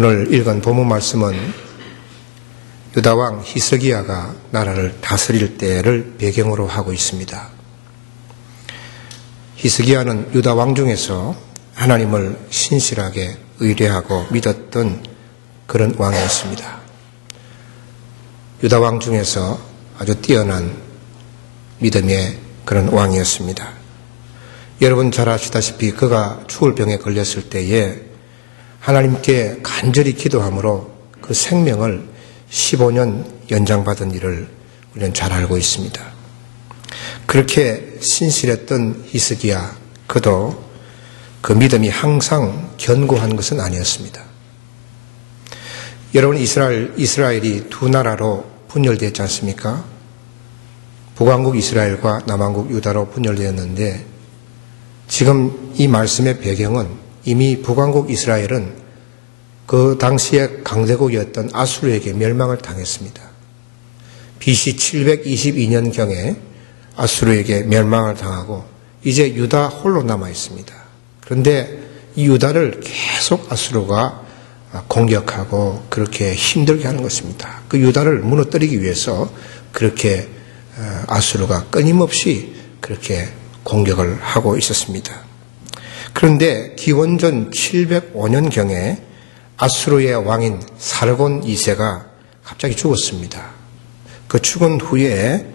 오늘 읽은 본문 말씀은 유다왕 히스기야가 나라를 다스릴 때를 배경으로 하고 있습니다. 히스기야는 유다왕 중에서 하나님을 신실하게 의뢰하고 믿었던 그런 왕이었습니다. 유다왕 중에서 아주 뛰어난 믿음의 그런 왕이었습니다. 여러분 잘 아시다시피 그가 죽을 병에 걸렸을 때에 하나님께 간절히 기도함으로 그 생명을 15년 연장받은 일을 우리는 잘 알고 있습니다. 그렇게 신실했던 히스기야, 그도 그 믿음이 항상 견고한 것은 아니었습니다. 여러분 이스라엘이 두 나라로 분열되었지 않습니까? 북왕국 이스라엘과 남왕국 유다로 분열되었는데 지금 이 말씀의 배경은 이미 북왕국 이스라엘은 그 당시의 강대국이었던 아수르에게 멸망을 당했습니다. BC 722년경에 아수르에게 멸망을 당하고 이제 유다 홀로 남아 있습니다. 그런데 이 유다를 계속 아수르가 공격하고 그렇게 힘들게 하는 것입니다. 그 유다를 무너뜨리기 위해서 그렇게 아수르가 끊임없이 그렇게 공격을 하고 있었습니다. 그런데 기원전 705년경에 아수르의 왕인 사르곤 2세가 갑자기 죽었습니다. 그 죽은 후에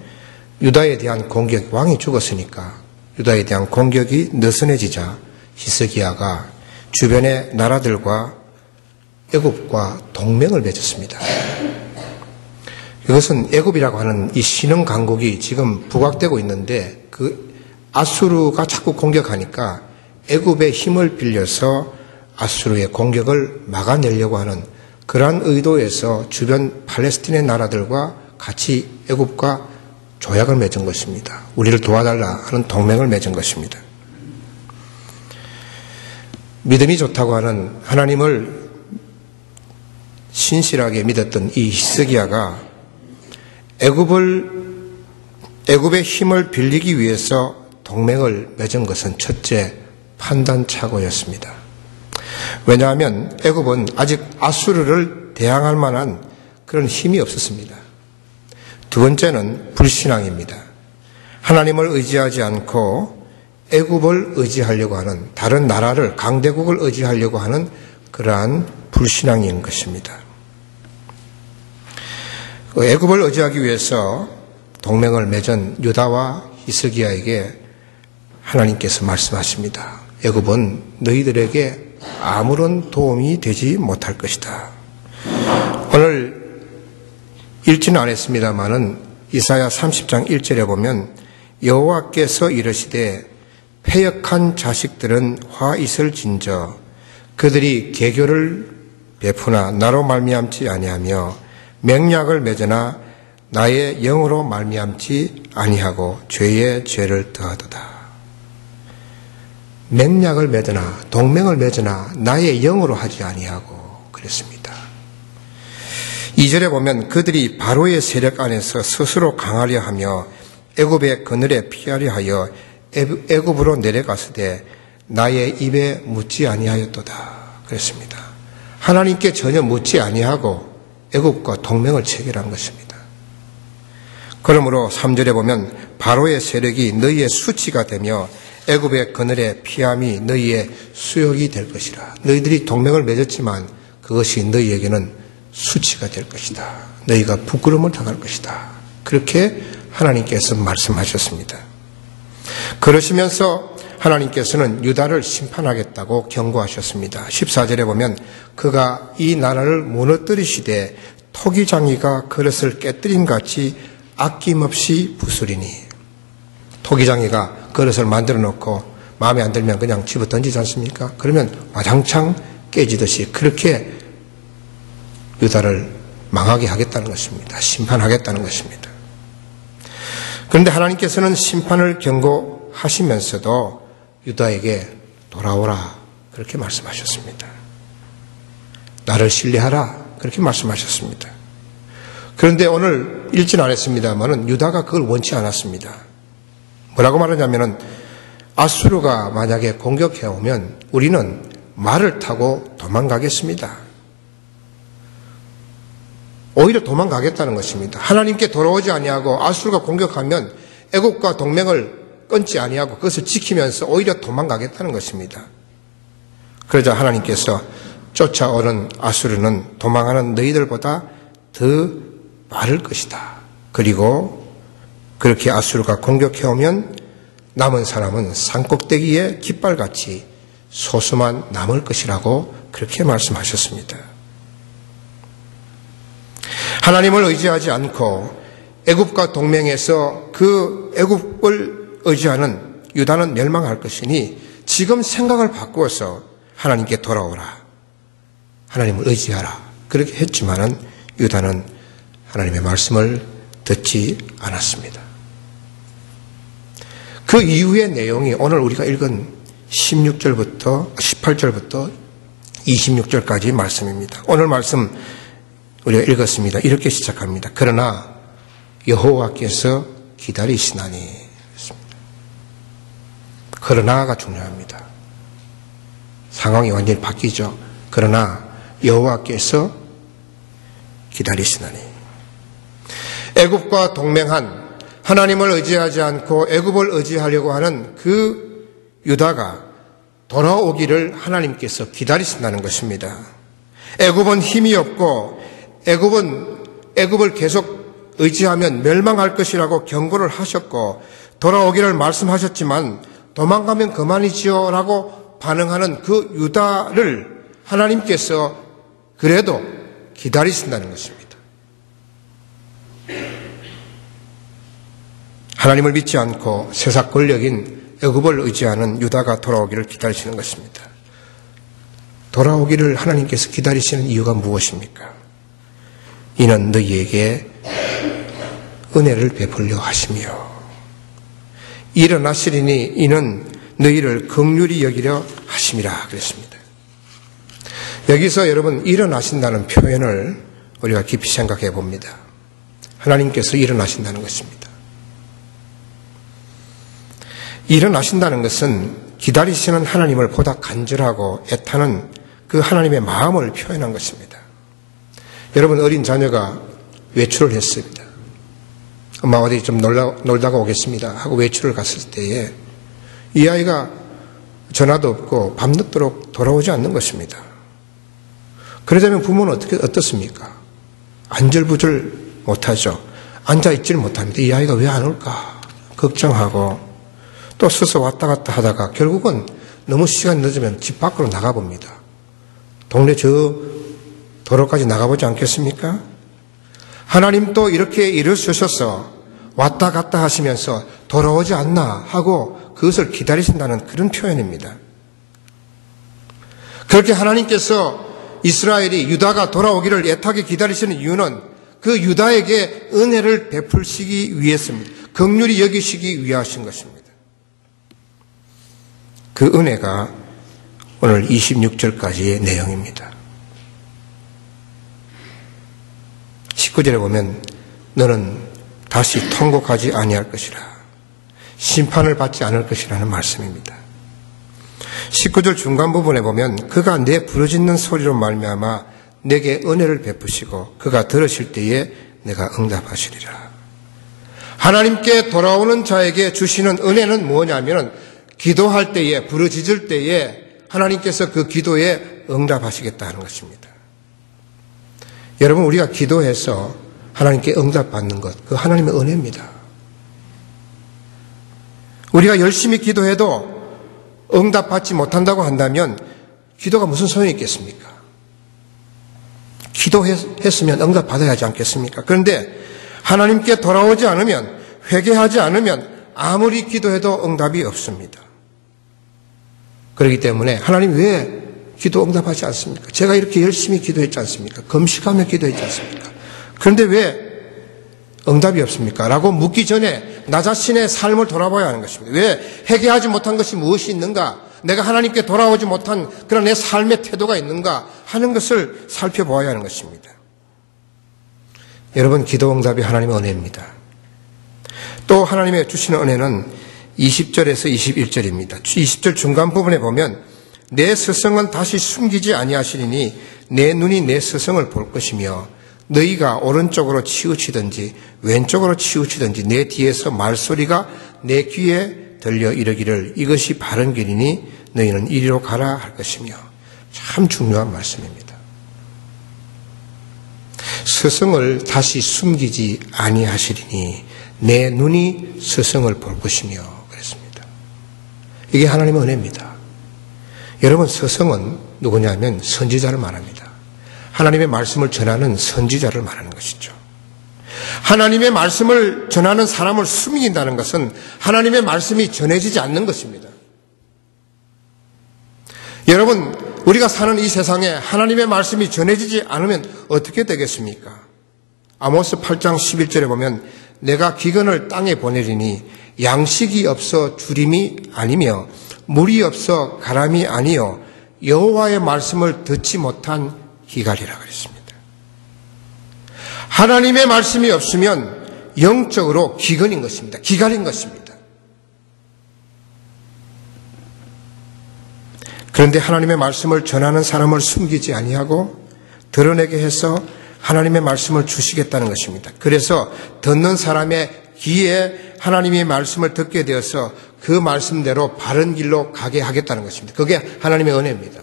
유다에 대한 공격, 왕이 죽었으니까 유다에 대한 공격이 느슨해지자 히스기야가 주변의 나라들과 애굽과 동맹을 맺었습니다. 이것은 애굽이라고 하는 이 신흥 강국이 지금 부각되고 있는데 그 아수르가 자꾸 공격하니까 애굽의 힘을 빌려서 아수르의 공격을 막아내려고 하는 그러한 의도에서 주변 팔레스틴의 나라들과 같이 애굽과 조약을 맺은 것입니다. 우리를 도와달라 하는 동맹을 맺은 것입니다. 믿음이 좋다고 하는 하나님을 신실하게 믿었던 이 히스기야가 애굽의 힘을 빌리기 위해서 동맹을 맺은 것은 첫째 판단착오였습니다. 왜냐하면 애굽은 아직 아수르를 대항할 만한 그런 힘이 없었습니다. 두 번째는 불신앙입니다. 하나님을 의지하지 않고 애굽을 의지하려고 하는 다른 나라를 강대국을 의지하려고 하는 그러한 불신앙인 것입니다. 애굽을 의지하기 위해서 동맹을 맺은 유다와 히스기야에게 하나님께서 말씀하십니다. 애굽은 너희들에게 아무런 도움이 되지 못할 것이다. 오늘 읽지는 않았습니다마는 이사야 30장 1절에 보면 여호와께서 이르시되 패역한 자식들은 화 있을진저 그들이 계교를 베푸나 나로 말미암지 아니하며 맹약을 맺으나 나의 영으로 말미암지 아니하고 죄의 죄를 더하도다. 맹약을 맺으나 동맹을 맺으나 나의 영으로 하지 아니하고 그랬습니다. 2절에 보면 그들이 바로의 세력 안에서 스스로 강하려 하며 애굽의 그늘에 피하려 하여 애굽으로 내려갔으되 나의 입에 묻지 아니하였도다 그랬습니다. 하나님께 전혀 묻지 아니하고 애굽과 동맹을 체결한 것입니다. 그러므로 3절에 보면 바로의 세력이 너희의 수치가 되며 애굽의 그늘에 피함이 너희의 수욕이 될 것이라. 너희들이 동맹을 맺었지만 그것이 너희에게는 수치가 될 것이다. 너희가 부끄러움을 당할 것이다. 그렇게 하나님께서 말씀하셨습니다. 그러시면서 하나님께서는 유다를 심판하겠다고 경고하셨습니다. 14절에 보면 그가 이 나라를 무너뜨리시되 토기장이가 그릇을 깨뜨린 같이 아낌없이 부수리니. 토기장이가 그릇을 만들어 놓고 마음에 안 들면 그냥 집어 던지지 않습니까? 그러면 와장창 깨지듯이 그렇게 유다를 망하게 하겠다는 것입니다. 심판하겠다는 것입니다. 그런데 하나님께서는 심판을 경고하시면서도 유다에게 돌아오라 그렇게 말씀하셨습니다. 나를 신뢰하라 그렇게 말씀하셨습니다. 그런데 오늘 읽지는 않았습니다만은 유다가 그걸 원치 않았습니다. 뭐라고 말하냐면은 아수르가 만약에 공격해 오면 우리는 말을 타고 도망가겠습니다. 오히려 도망가겠다는 것입니다. 하나님께 돌아오지 아니하고 아수르가 공격하면 애국과 동맹을 끊지 아니하고 그것을 지키면서 오히려 도망가겠다는 것입니다. 그러자 하나님께서 쫓아오는 아수르는 도망하는 너희들보다 더 빠를 것이다. 그리고 그렇게 아수르가 공격해오면 남은 사람은 산꼭대기에 깃발같이 소수만 남을 것이라고 그렇게 말씀하셨습니다. 하나님을 의지하지 않고 애굽과 동맹에서 그 애굽을 의지하는 유다는 멸망할 것이니 지금 생각을 바꾸어서 하나님께 돌아오라. 하나님을 의지하라. 그렇게 했지만은 유다는 하나님의 말씀을 듣지 않았습니다. 그 이후의 내용이 오늘 우리가 읽은 18절부터 26절까지 말씀입니다. 오늘 말씀 우리가 읽었습니다. 이렇게 시작합니다. 그러나 여호와께서 기다리시나니. 그러나가 중요합니다. 상황이 완전히 바뀌죠. 그러나 여호와께서 기다리시나니. 애굽과 동맹한 하나님을 의지하지 않고 애굽을 의지하려고 하는 그 유다가 돌아오기를 하나님께서 기다리신다는 것입니다. 애굽은 힘이 없고 애굽을 계속 의지하면 멸망할 것이라고 경고를 하셨고 돌아오기를 말씀하셨지만 도망가면 그만이지요 라고 반응하는 그 유다를 하나님께서 그래도 기다리신다는 것입니다. 하나님을 믿지 않고 세상 권력인 애굽을 의지하는 유다가 돌아오기를 기다리시는 것입니다. 돌아오기를 하나님께서 기다리시는 이유가 무엇입니까? 이는 너희에게 은혜를 베풀려 하시며 일어나시리니 이는 너희를 긍휼히 여기려 하심이라 그랬습니다. 여기서 여러분 일어나신다는 표현을 우리가 깊이 생각해 봅니다. 하나님께서 일어나신다는 것입니다. 일어나신다는 것은 기다리시는 하나님을 보다 간절하고 애타는 그 하나님의 마음을 표현한 것입니다. 여러분 어린 자녀가 외출을 했습니다. 엄마 어디 좀 놀다가 오겠습니다 하고 외출을 갔을 때에 이 아이가 전화도 없고 밤늦도록 돌아오지 않는 것입니다. 그러자면 부모는 어떻습니까? 안절부절 못하죠. 앉아있지를 못합니다. 이 아이가 왜 안 올까 걱정하고 또 서서 왔다 갔다 하다가 결국은 너무 시간이 늦으면 집 밖으로 나가봅니다. 동네 저 도로까지 나가보지 않겠습니까? 하나님도 이렇게 일어서셔서 왔다 갔다 하시면서 돌아오지 않나 하고 그것을 기다리신다는 그런 표현입니다. 그렇게 하나님께서 이스라엘이 유다가 돌아오기를 애타게 기다리시는 이유는 그 유다에게 은혜를 베풀시기 위해서입니다. 긍휼히 여기시기 위하신 것입니다. 그 은혜가 오늘 26절까지의 내용입니다. 19절에 보면 너는 다시 통곡하지 아니할 것이라 심판을 받지 않을 것이라는 말씀입니다. 19절 중간 부분에 보면 그가 내 부르짖는 소리로 말미암아 내게 은혜를 베푸시고 그가 들으실 때에 내가 응답하시리라. 하나님께 돌아오는 자에게 주시는 은혜는 뭐냐면 기도할 때에 부르짖을 때에 하나님께서 그 기도에 응답하시겠다 하는 것입니다. 여러분 우리가 기도해서 하나님께 응답받는 것 그 하나님의 은혜입니다. 우리가 열심히 기도해도 응답받지 못한다고 한다면 기도가 무슨 소용이 있겠습니까? 기도했으면 응답받아야 하지 않겠습니까? 그런데 하나님께 돌아오지 않으면 회개하지 않으면 아무리 기도해도 응답이 없습니다. 그렇기 때문에 하나님 왜 기도 응답하지 않습니까? 제가 이렇게 열심히 기도했지 않습니까? 금식하며 기도했지 않습니까? 그런데 왜 응답이 없습니까? 라고 묻기 전에 나 자신의 삶을 돌아봐야 하는 것입니다. 왜 회개하지 못한 것이 무엇이 있는가? 내가 하나님께 돌아오지 못한 그런 내 삶의 태도가 있는가 하는 것을 살펴보아야 하는 것입니다. 여러분 기도 응답이 하나님의 은혜입니다. 또 하나님의 주시는 은혜는 20절에서 21절입니다. 20절 중간 부분에 보면 내 스승은 다시 숨기지 아니하시리니 내 눈이 내 스승을 볼 것이며 너희가 오른쪽으로 치우치든지 왼쪽으로 치우치든지 내 뒤에서 말소리가 내 귀에 들려 이르기를 이것이 바른 길이니 너희는 이리로 가라 할 것이며. 참 중요한 말씀입니다. 스승을 다시 숨기지 아니하시리니 내 눈이 스승을 볼 것이며 그랬습니다. 이게 하나님의 은혜입니다. 여러분, 스승은 누구냐면 선지자를 말합니다. 하나님의 말씀을 전하는 선지자를 말하는 것이죠. 하나님의 말씀을 전하는 사람을 숨긴다는 것은 하나님의 말씀이 전해지지 않는 것입니다. 여러분, 우리가 사는 이 세상에 하나님의 말씀이 전해지지 않으면 어떻게 되겠습니까? 아모스 8장 11절에 보면 내가 기근을 땅에 보내리니 양식이 없어 주림이 아니며 물이 없어 가람이 아니요 여호와의 말씀을 듣지 못한 기갈이라 그랬습니다. 하나님의 말씀이 없으면 영적으로 기근인 것입니다. 기갈인 것입니다. 그런데 하나님의 말씀을 전하는 사람을 숨기지 아니하고 드러내게 해서 하나님의 말씀을 주시겠다는 것입니다. 그래서 듣는 사람의 귀에 하나님의 말씀을 듣게 되어서 그 말씀대로 바른 길로 가게 하겠다는 것입니다. 그게 하나님의 은혜입니다.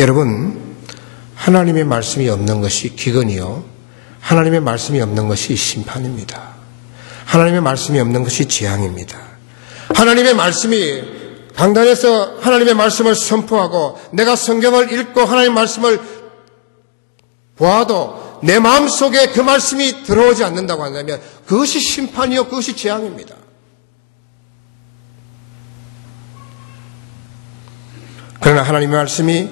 여러분, 하나님의 말씀이 없는 것이 기근이요, 하나님의 말씀이 없는 것이 심판입니다. 하나님의 말씀이 없는 것이 재앙입니다. 하나님의 말씀이 강단에서 하나님의 말씀을 선포하고 내가 성경을 읽고 하나님의 말씀을 보아도 내 마음속에 그 말씀이 들어오지 않는다고 한다면 그것이 심판이요, 그것이 재앙입니다. 그러나 하나님의 말씀이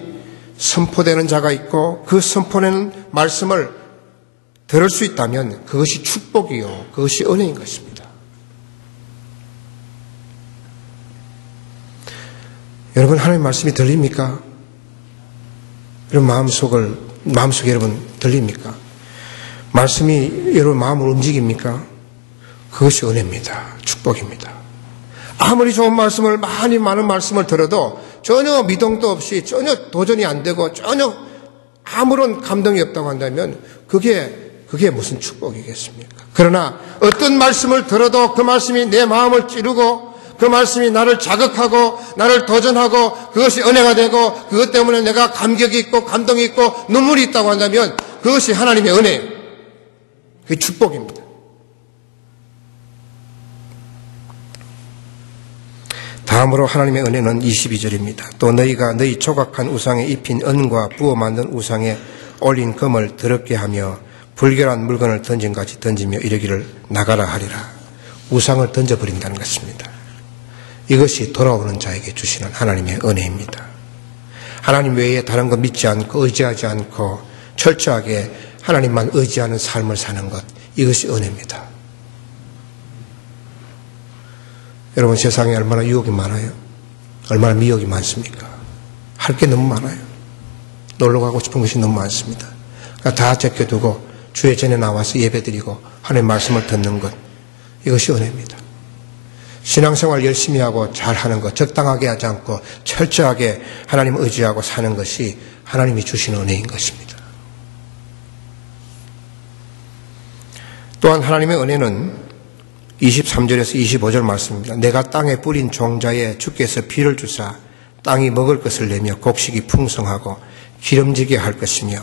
선포되는 자가 있고 그 선포되는 말씀을 들을 수 있다면 그것이 축복이요, 그것이 은혜인 것입니다. 여러분, 하나님의 말씀이 들립니까? 여러분 마음속에 여러분 들립니까? 말씀이 여러분 마음을 움직입니까? 그것이 은혜입니다. 축복입니다. 아무리 좋은 말씀을 많은 말씀을 들어도 전혀 미동도 없이 전혀 도전이 안 되고 전혀 아무런 감동이 없다고 한다면 그게 무슨 축복이겠습니까? 그러나 어떤 말씀을 들어도 그 말씀이 내 마음을 찌르고 그 말씀이 나를 자극하고 나를 도전하고 그것이 은혜가 되고 그것 때문에 내가 감격이 있고 감동이 있고 눈물이 있다고 한다면 그것이 하나님의 은혜, 그게 축복입니다. 다음으로 하나님의 은혜는 22절입니다. 또 너희가 너희 조각한 우상에 입힌 은과 부어 만든 우상에 올린 금을 더럽게 하며 불결한 물건을 던진같이 던지며 이르기를 나가라 하리라. 우상을 던져버린다는 것입니다. 이것이 돌아오는 자에게 주시는 하나님의 은혜입니다. 하나님 외에 다른 것 믿지 않고 의지하지 않고 철저하게 하나님만 의지하는 삶을 사는 것, 이것이 은혜입니다. 여러분, 세상에 얼마나 유혹이 많아요? 얼마나 미혹이 많습니까? 할 게 너무 많아요. 놀러 가고 싶은 것이 너무 많습니다. 그러니까 다 제껴두고 주의 전에 나와서 예배드리고 하나님의 말씀을 듣는 것, 이것이 은혜입니다. 신앙생활 열심히 하고 잘하는 것, 적당하게 하지 않고 철저하게 하나님을 의지하고 사는 것이 하나님이 주시는 은혜인 것입니다. 또한 하나님의 은혜는 23절에서 25절 말씀입니다. 내가 땅에 뿌린 종자에 주께서 비를 주사 땅이 먹을 것을 내며 곡식이 풍성하고 기름지게 할 것이며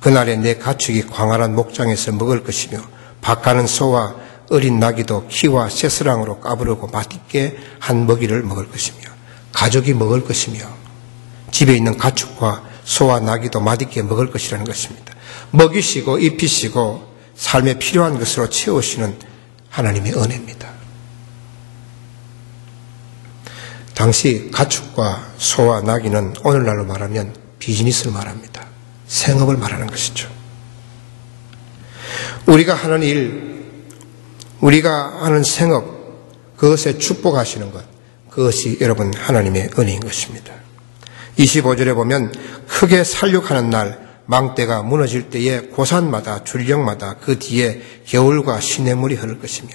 그날에 내 가축이 광활한 목장에서 먹을 것이며 밭가는 소와 어린 나귀도 키와 새스랑으로 까부르고 맛있게 한 먹이를 먹을 것이며 가족이 먹을 것이며 집에 있는 가축과 소와 나귀도 맛있게 먹을 것이라는 것입니다. 먹이시고 입히시고 삶에 필요한 것으로 채우시는 하나님의 은혜입니다. 당시 가축과 소와 나귀는 오늘날로 말하면 비즈니스를 말합니다. 생업을 말하는 것이죠. 우리가 하는 일, 우리가 하는 생업, 그것에 축복하시는 것, 그것이 여러분 하나님의 은혜인 것입니다. 25절에 보면 크게 살육하는 날 망대가 무너질 때에 고산마다 줄령마다 그 뒤에 겨울과 시냇물이 흐를 것이며,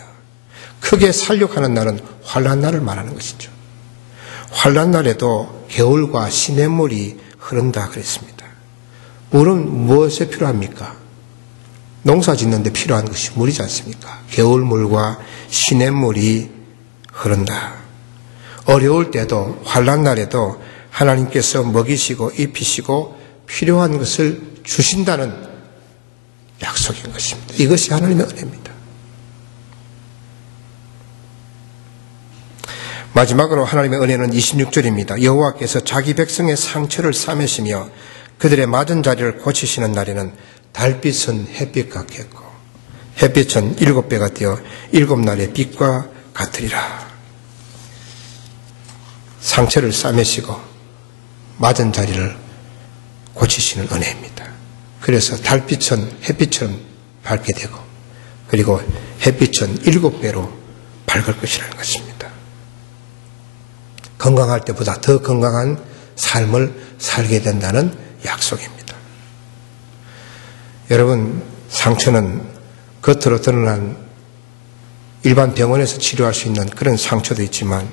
크게 살육하는 날은 환난 날을 말하는 것이죠. 환난 날에도 겨울과 시냇물이 흐른다 그랬습니다. 물은 무엇에 필요합니까? 농사 짓는데 필요한 것이 물이지 않습니까? 겨울물과 시냇물이 흐른다. 어려울 때도 환난 날에도 하나님께서 먹이시고 입히시고 필요한 것을 주신다는 약속인 것입니다. 이것이 하나님의 은혜입니다. 마지막으로 하나님의 은혜는 26절입니다. 여호와께서 자기 백성의 상처를 싸매시며 그들의 맞은 자리를 고치시는 날에는 달빛은 햇빛 같겠고 햇빛은 7배가 되어 7날의 빛과 같으리라. 상처를 싸매시고 맞은 자리를 고치시는 은혜입니다. 그래서 달빛은 햇빛처럼 밝게 되고 그리고 햇빛은 7배로 밝을 것이라는 것입니다. 건강할 때보다 더 건강한 삶을 살게 된다는 약속입니다. 여러분, 상처는 겉으로 드러난 일반 병원에서 치료할 수 있는 그런 상처도 있지만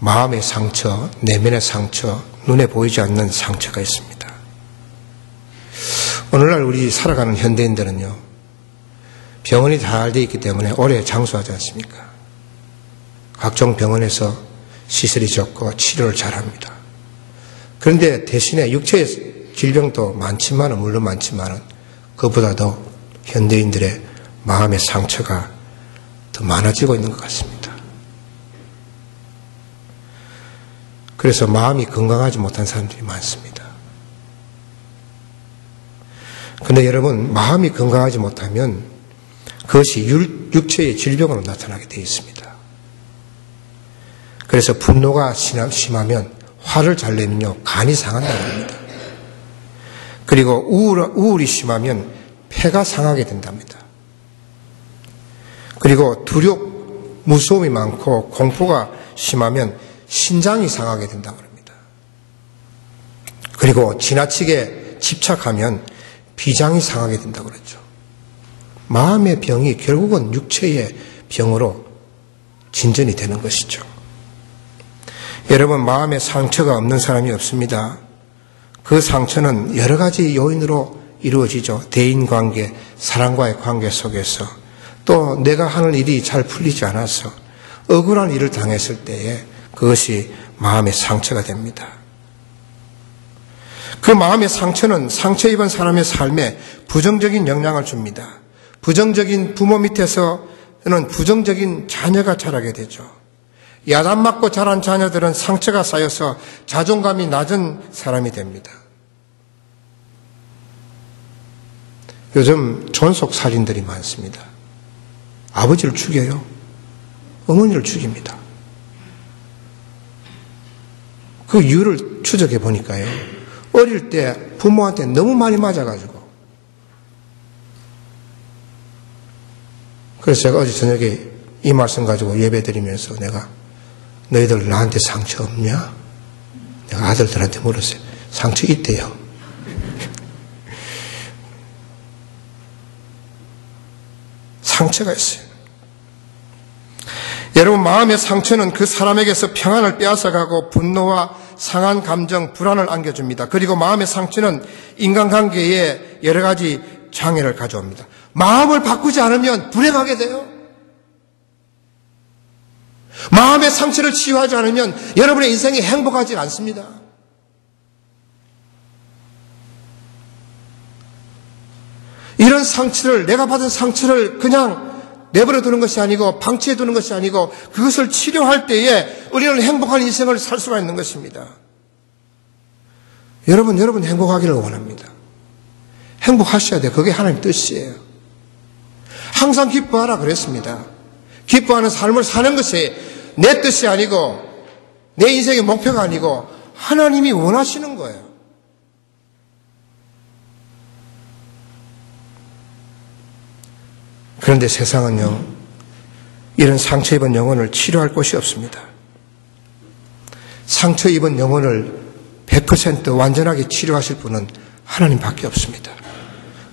마음의 상처, 내면의 상처, 눈에 보이지 않는 상처가 있습니다. 오늘날 우리 살아가는 현대인들은요, 병원이 잘 되어 있기 때문에 오래 장수하지 않습니까? 각종 병원에서 시설이 좋고 치료를 잘합니다. 그런데 대신에 육체의 질병도 많지만은, 물론 많지만은 그보다도 현대인들의 마음의 상처가 더 많아지고 있는 것 같습니다. 그래서 마음이 건강하지 못한 사람들이 많습니다. 그런데 여러분, 마음이 건강하지 못하면 그것이 육체의 질병으로 나타나게 되어 있습니다. 그래서 분노가 심하면, 화를 잘 내면요, 간이 상한다고 합니다. 그리고 우울이 심하면 폐가 상하게 된답니다. 그리고 무서움이 많고 공포가 심하면 신장이 상하게 된다고 합니다. 그리고 지나치게 집착하면 비장이 상하게 된다고 그랬죠. 마음의 병이 결국은 육체의 병으로 진전이 되는 것이죠. 여러분, 마음에 상처가 없는 사람이 없습니다. 그 상처는 여러 가지 요인으로 이루어지죠. 대인관계, 사람과의 관계 속에서, 또 내가 하는 일이 잘 풀리지 않아서 억울한 일을 당했을 때에 그것이 마음의 상처가 됩니다. 그 마음의 상처는 상처 입은 사람의 삶에 부정적인 영향을 줍니다. 부정적인 부모 밑에서는 부정적인 자녀가 자라게 되죠. 야단 맞고 자란 자녀들은 상처가 쌓여서 자존감이 낮은 사람이 됩니다. 요즘 존속살인들이 많습니다. 아버지를 죽여요. 어머니를 죽입니다. 그 이유를 추적해 보니까요, 어릴 때 부모한테 너무 많이 맞아가지고. 그래서 제가 어제 저녁에 이 말씀 가지고 예배 드리면서 내가, 너희들 나한테 상처 없냐? 내가 아들들한테 물었어요. 상처 있대요. 상처가 있어요. 여러분, 마음의 상처는 그 사람에게서 평안을 빼앗아가고 분노와 상한 감정, 불안을 안겨줍니다. 그리고 마음의 상처는 인간관계에 여러 가지 장애를 가져옵니다. 마음을 바꾸지 않으면 불행하게 돼요. 마음의 상처를 치유하지 않으면 여러분의 인생이 행복하지 않습니다. 이런 상처를, 내가 받은 상처를 그냥 내버려 두는 것이 아니고 방치해 두는 것이 아니고 그것을 치료할 때에 우리는 행복한 인생을 살 수가 있는 것입니다. 여러분 행복하기를 원합니다. 행복하셔야 돼요. 그게 하나님의 뜻이에요. 항상 기뻐하라 그랬습니다. 기뻐하는 삶을 사는 것이 내 뜻이 아니고 내 인생의 목표가 아니고 하나님이 원하시는 거예요. 그런데 세상은요, 이런 상처 입은 영혼을 치료할 곳이 없습니다. 상처 입은 영혼을 100% 완전하게 치료하실 분은 하나님밖에 없습니다.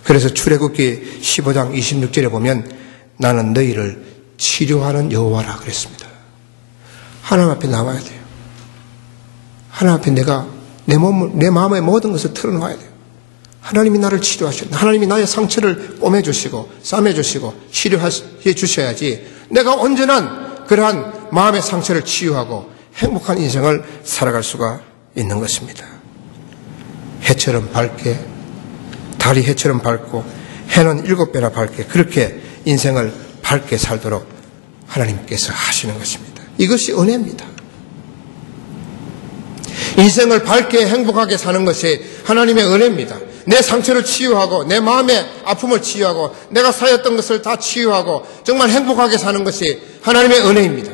그래서 출애굽기 15장 26절에 보면 나는 너희를 치료하는 여호와라 그랬습니다. 하나님 앞에 나와야 돼요. 하나님 앞에 내가 내 마음의 모든 것을 털어놓아야 돼요. 하나님이 나를 치료하셔야 돼요. 하나님이 나의 상처를 꿰매주시고 싸매주시고 치료해 주셔야지 내가 온전한 그러한 마음의 상처를 치유하고 행복한 인생을 살아갈 수가 있는 것입니다. 해처럼 밝게, 달이 해처럼 밝고 해는 7배나 밝게, 그렇게 인생을 밝게 살도록 하나님께서 하시는 것입니다. 이것이 은혜입니다. 인생을 밝게 행복하게 사는 것이 하나님의 은혜입니다. 내 상처를 치유하고 내 마음의 아픔을 치유하고 내가 쌓였던 것을 다 치유하고 정말 행복하게 사는 것이 하나님의 은혜입니다.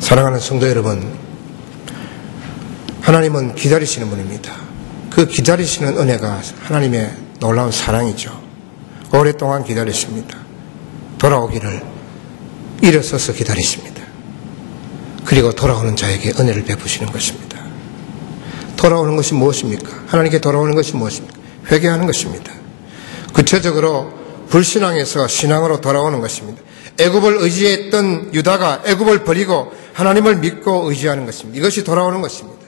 사랑하는 성도 여러분, 하나님은 기다리시는 분입니다. 그 기다리시는 은혜가 하나님의 놀라운 사랑이죠. 오랫동안 기다리십니다. 돌아오기를 일어서서 기다리십니다. 그리고 돌아오는 자에게 은혜를 베푸시는 것입니다. 돌아오는 것이 무엇입니까? 하나님께 돌아오는 것이 무엇입니까? 회개하는 것입니다. 구체적으로 불신앙에서 신앙으로 돌아오는 것입니다. 애굽을 의지했던 유다가 애굽을 버리고 하나님을 믿고 의지하는 것입니다. 이것이 돌아오는 것입니다.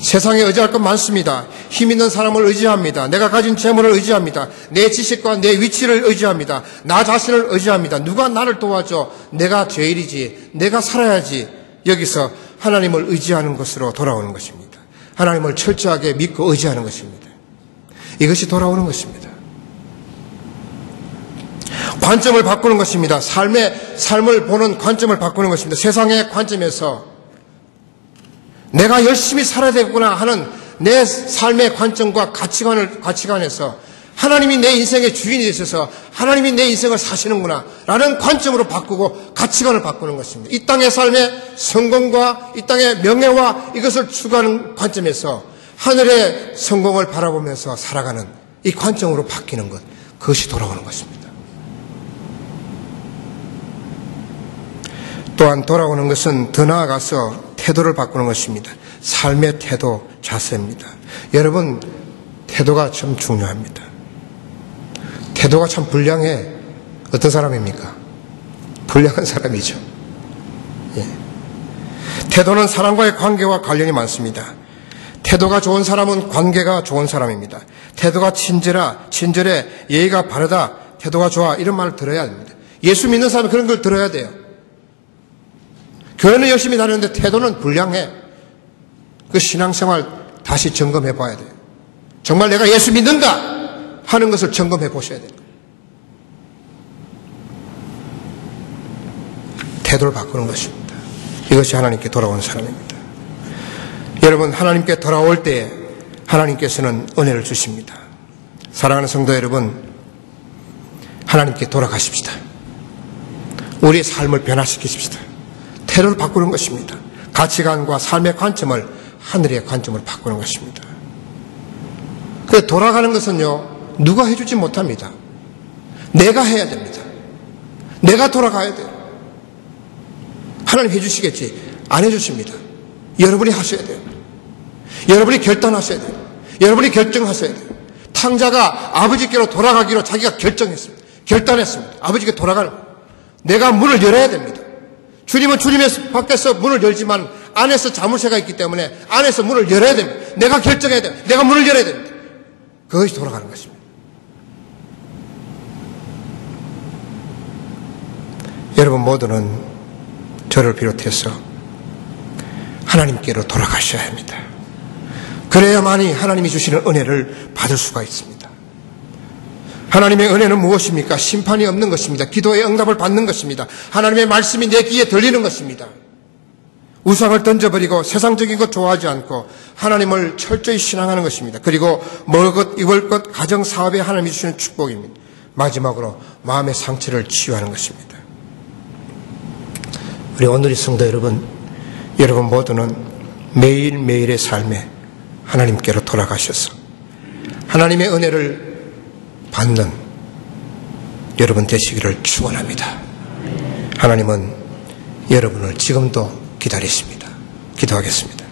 세상에 의지할 것 많습니다. 힘 있는 사람을 의지합니다. 내가 가진 재물을 의지합니다. 내 지식과 내 위치를 의지합니다. 나 자신을 의지합니다. 누가 나를 도와줘? 내가 제일이지. 내가 살아야지. 여기서 하나님을 의지하는 것으로 돌아오는 것입니다. 하나님을 철저하게 믿고 의지하는 것입니다. 이것이 돌아오는 것입니다. 관점을 바꾸는 것입니다. 삶을 보는 관점을 바꾸는 것입니다. 세상의 관점에서 내가 열심히 살아야 되겠구나 하는 내 삶의 관점과 가치관에서 하나님이 내 인생의 주인이 되셔서 하나님이 내 인생을 사시는구나 라는 관점으로 바꾸고 가치관을 바꾸는 것입니다. 이 땅의 삶의 성공과 이 땅의 명예와 이것을 추구하는 관점에서 하늘의 성공을 바라보면서 살아가는 이 관점으로 바뀌는 것, 그것이 돌아오는 것입니다. 또한 돌아오는 것은 더 나아가서 태도를 바꾸는 것입니다. 삶의 태도, 자세입니다. 여러분, 태도가 참 중요합니다. 태도가 참 불량해. 어떤 사람입니까? 불량한 사람이죠. 예. 태도는 사람과의 관계와 관련이 많습니다. 태도가 좋은 사람은 관계가 좋은 사람입니다. 태도가 친절해, 예의가 바르다, 태도가 좋아, 이런 말을 들어야 됩니다. 예수 믿는 사람은 그런 걸 들어야 돼요. 교회는 열심히 다니는데 태도는 불량해. 그 신앙생활 다시 점검해 봐야 돼요. 정말 내가 예수 믿는가 하는 것을 점검해 보셔야 돼요. 태도를 바꾸는 것입니다. 이것이 하나님께 돌아오는 사람입니다. 여러분, 하나님께 돌아올 때에 하나님께서는 은혜를 주십니다. 사랑하는 성도 여러분, 하나님께 돌아가십시다. 우리의 삶을 변화시키십시다. 태도를 바꾸는 것입니다. 가치관과 삶의 관점을 하늘의 관점으로 바꾸는 것입니다. 그 돌아가는 것은요, 누가 해주지 못합니다. 내가 해야 됩니다. 내가 돌아가야 돼요. 하나님 해주시겠지. 안 해주십니다. 여러분이 하셔야 돼요. 여러분이 결단하셔야 돼요. 여러분이 결정하셔야 돼요. 탕자가 아버지께로 돌아가기로 자기가 결정했습니다. 결단했습니다. 아버지께 돌아가는 거예요. 내가 문을 열어야 됩니다. 주님은 주님의 밖에서 문을 열지만 안에서 자물쇠가 있기 때문에 안에서 문을 열어야 됩니다. 내가 결정해야 됩니다. 내가 문을 열어야 됩니다. 그것이 돌아가는 것입니다. 여러분 모두는 저를 비롯해서 하나님께로 돌아가셔야 합니다. 그래야만이 하나님이 주시는 은혜를 받을 수가 있습니다. 하나님의 은혜는 무엇입니까? 심판이 없는 것입니다. 기도의 응답을 받는 것입니다. 하나님의 말씀이 내 귀에 들리는 것입니다. 우상을 던져버리고 세상적인 것 좋아하지 않고 하나님을 철저히 신앙하는 것입니다. 그리고 먹을 것, 입을 것, 가정, 사업에 하나님이 주시는 축복입니다. 마지막으로 마음의 상처를 치유하는 것입니다. 우리 오늘의 성도 여러분 모두는 매일매일의 삶에 하나님께로 돌아가셔서 하나님의 은혜를 받는 여러분 되시기를 축원합니다. 하나님은 여러분을 지금도 기다리십니다. 기도하겠습니다.